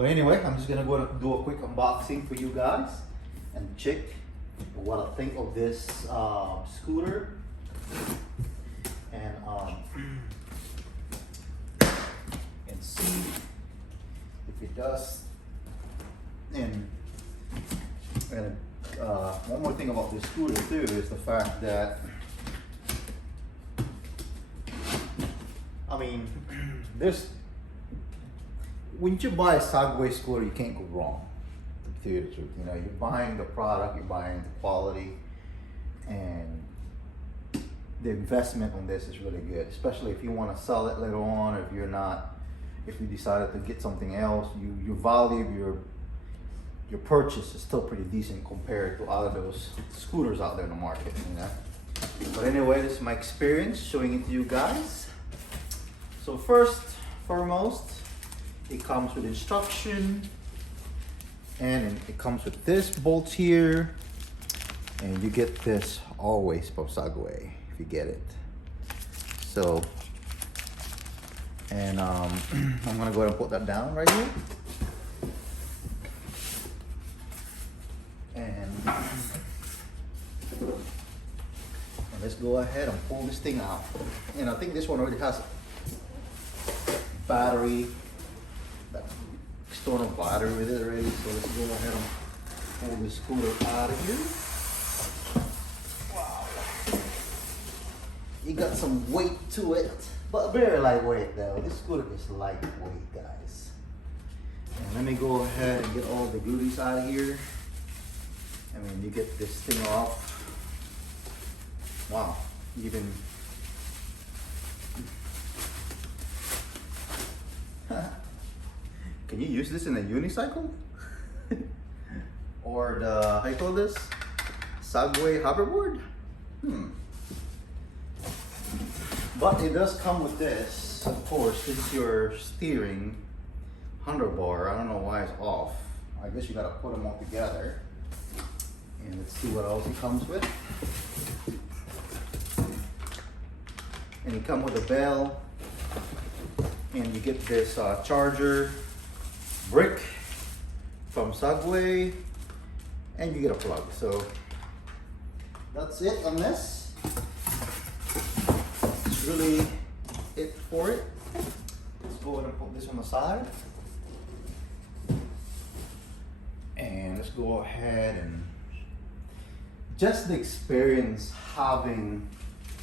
But anyway, I'm just gonna go and do a quick unboxing for you guys and check what I think of this scooter, and see if it does. And one more thing about this scooter too is the fact that, I mean, when you buy a Segway scooter, you can't go wrong, to tell you the truth. You know, you're buying the product, you're buying the quality, and the investment on this is really good, especially if you want to sell it later on, or if you decided to get something else, your value of your purchase is still pretty decent compared to all of those scooters out there in the market, you know. But anyway, this is my experience showing it to you guys. So foremost, it comes with instruction, and it comes with this bolt here, and you get this always from Segway if you get it. So, and I'm gonna go ahead and put that down right here. And let's go ahead and pull this thing out. And I think this one already has a battery, external battery with it already. So let's go ahead and pull this scooter out of here. Wow. It got some weight to it, but very lightweight though. This scooter is lightweight, guys. And let me go ahead and get all the goodies out of here. I mean, you get this thing off. Wow, even can you use this in a unicycle? Or the, how you call this? Segway hoverboard? But it does come with this, of course. This is your steering handlebar. I don't know why it's off. I guess you gotta put them all together. And let's see what else it comes with. And you come with a bell, and you get this charger brick from Segway, and you get a plug. So that's it on this. It's really it for it. Let's go ahead and put this on the side. And let's go ahead and just the experience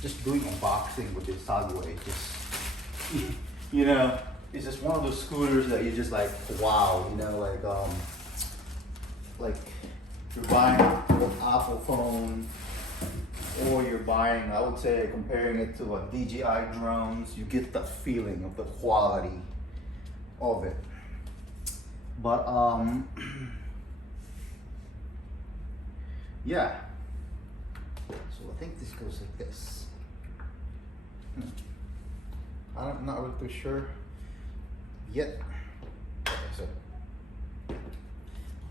just doing unboxing with this Segway, just, you know, it's just one of those scooters that you just like, wow, you know, like you're buying an Apple phone, or you're buying, I would say, comparing it to a DJI drones, you get that feeling of the quality of it. But yeah. So I think this goes like this. I'm not really too sure yet. So I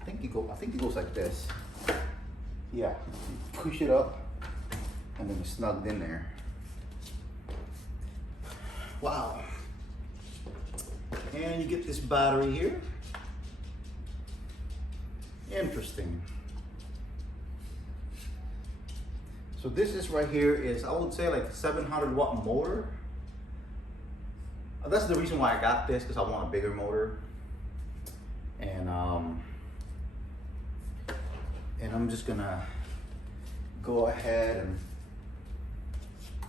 think it goes like this. Yeah, you push it up, and then it's snugged in there. Wow. And you get this battery here. Interesting. So this is right here is, I would say, like 700 watt motor. That's the reason why I got this, because I want a bigger motor. And I'm just gonna go ahead and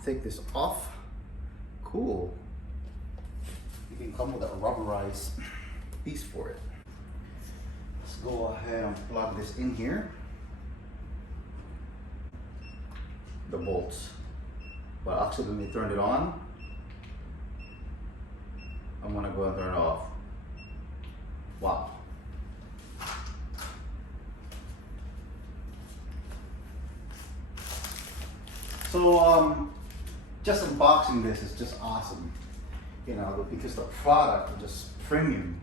take this off. Cool. You can come with a rubberized piece for it. Let's go ahead and plug this in here. The bolts, but I accidentally turned it on. I'm gonna go and turn it off. Wow. So just unboxing this is just awesome, you know, because the product is just premium,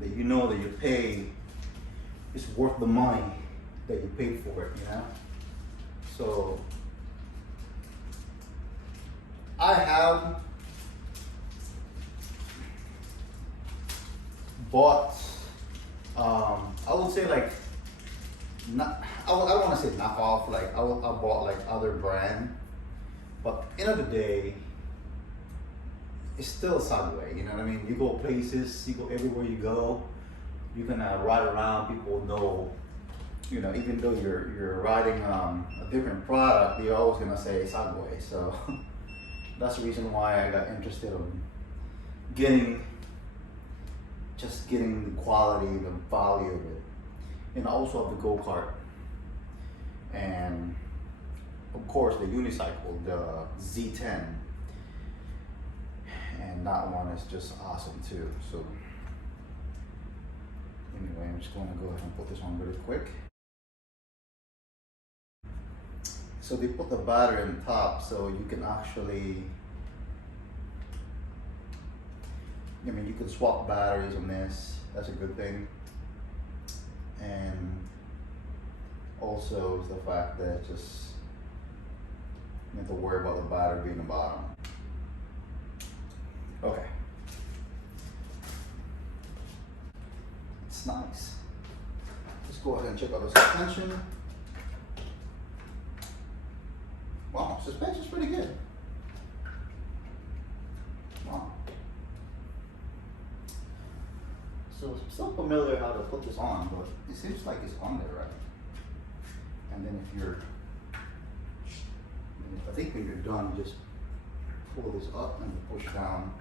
that you know that you pay is worth the money that you paid for it, you know. So I have bought I would say like, not, I don't want to say knockoff, like I bought like other brand, but end of the day, it's still Segway, you know what I mean? You go places, you go everywhere you go, you can ride around, people know, you know, even though you're riding a different product, you're always gonna say Segway. So that's the reason why I got interested in getting the quality, the value of it, and also of the go-kart, and of course the unicycle, the Z10, and that one is just awesome too. So anyway, I'm just going to go ahead and put this on really quick. So they put the battery on top, so you can actually, I mean, you can swap batteries on this. That's a good thing. And also is the fact that just you don't have to worry about the battery being the bottom. Okay. It's nice. Let's go ahead and check out the suspension. Wow, suspension's pretty good. Wow. So I'm still familiar how to put this on, but it seems like it's on there, right? And then I think when you're done, you just pull this up and push down.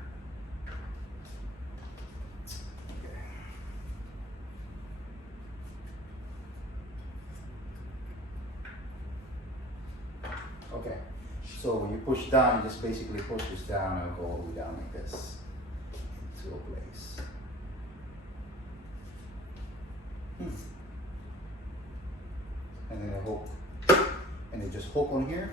Okay, so when you push down, you just basically push this down and it'll go all the way down like this to a place. And then a hook, and they just hook on here.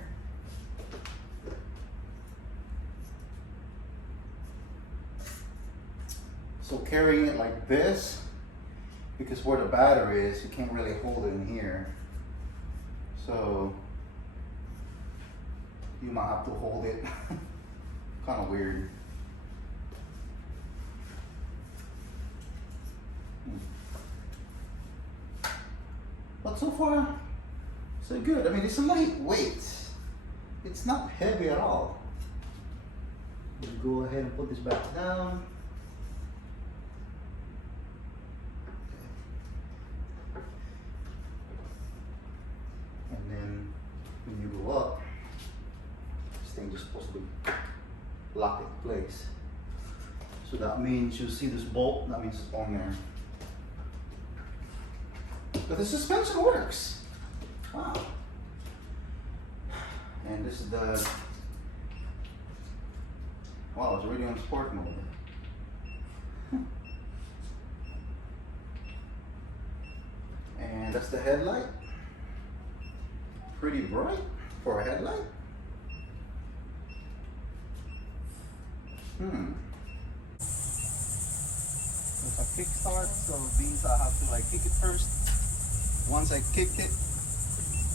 So carrying it like this, because where the battery is, you can't really hold it in here. So you might have to hold it. Kind of weird. But so far, so good. I mean, it's a lightweight. It's not heavy at all. Just go ahead and put this back down. And then when you go up, this thing is supposed to be locked in place. So that means you see this bolt, that means it's on there. But the suspension works. Wow. And this is the, wow, it's already on sport mode. And that's the headlight. Pretty bright for a headlight. If I kickstart, so these I have to like kick it first. Once I kicked it,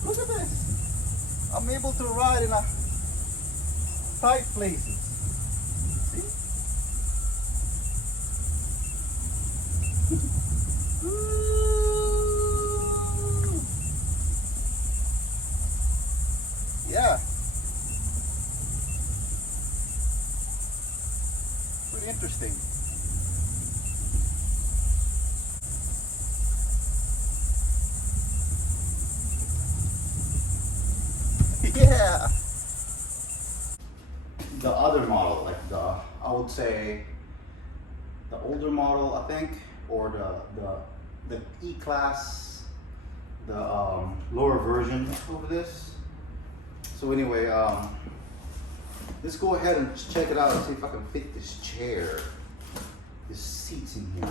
look at this. I'm able to ride in a tight places. See? Yeah. Pretty interesting. Yeah. The other model, like I would say the older model, I think, or the E-Class, the lower version of this. So anyway, let's go ahead and check it out and see if I can fit this chair, this seats in here.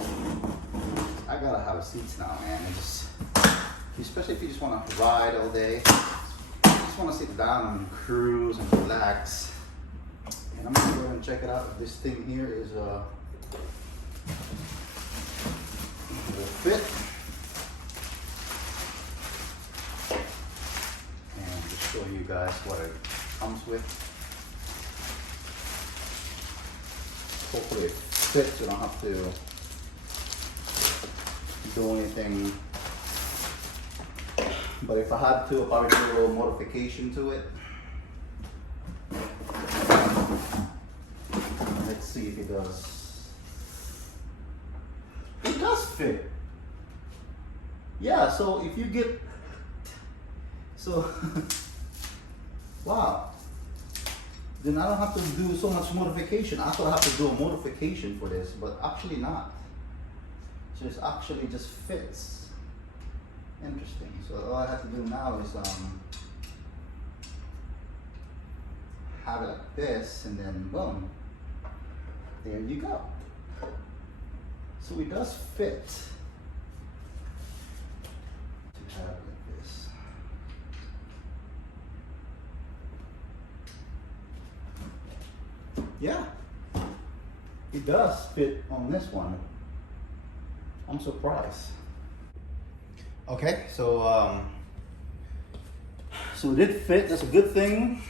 I gotta have seats now, man. Especially if you just want to ride all day. I just want to sit down and cruise and relax. And I'm gonna go ahead and check it out. This thing here is will fit. And just show you guys what it comes with. Hopefully it fits. You don't have to do anything. But if I had to, I'll probably do a little modification to it. Let's see if it does. It does fit. Yeah, so if you get, so, wow. Then I don't have to do so much modification. I thought I have to do a modification for this, but actually not. So it actually just fits. Interesting. So all I have to do now is have it like this, and then boom, there you go. So it does fit to have it like this. Yeah, it does fit on this one. I'm surprised. Okay, so it did fit. That's a good thing.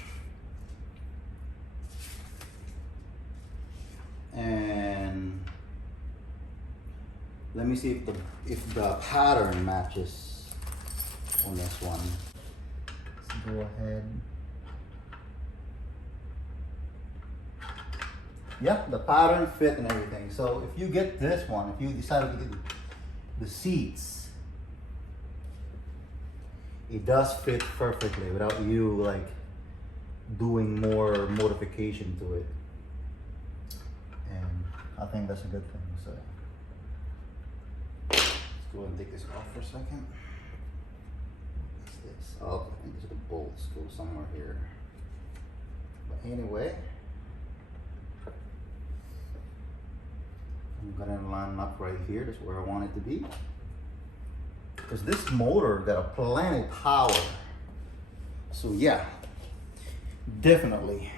And let me see if the pattern matches on this one. Let's go ahead. Yeah, the pattern fit and everything. So if you get this one, if you decide to get the seats, it does fit perfectly without you like doing more modification to it. And I think that's a good thing. So let's go ahead and take this off for a second. What's this? Oh, I think the bolts go somewhere here. But anyway, I'm gonna line up right here. That's where I want it to be. Because this motor got a plenty power. So yeah, definitely.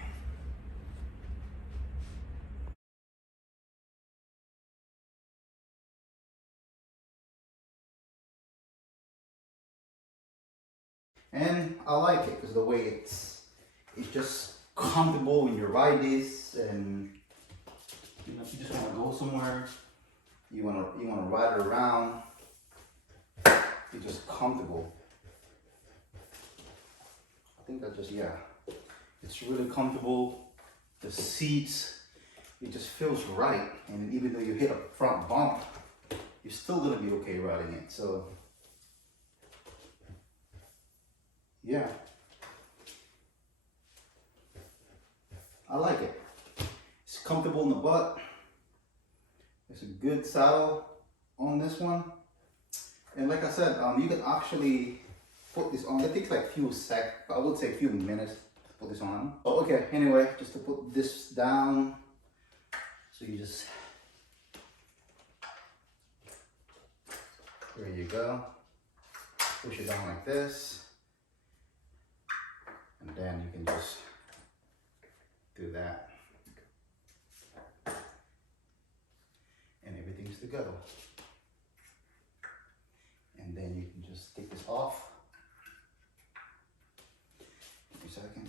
And I like it because the way it's just comfortable when you ride this, and you know, if you just want to go somewhere, you want to ride it around. It's just comfortable. I think that just, yeah, it's really comfortable. The seats, it just feels right. And even though you hit a front bump, you're still gonna be okay riding it. So yeah, I like it. It's comfortable in the butt. It's a good saddle on this one. And like I said, you can actually put this on. It takes like I would say a few minutes to put this on. Oh, okay, anyway, just to put this down. So you just, there you go. Push it down like this. And then you can just do that. And everything's to go. And then you can just take this off. Give me a second.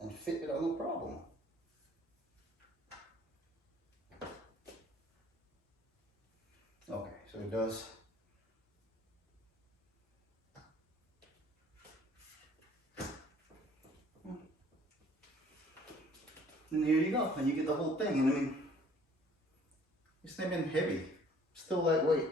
And fit without no problem. Okay, so it does. And there you go, and you get the whole thing. And I mean, it's not even heavy, still lightweight.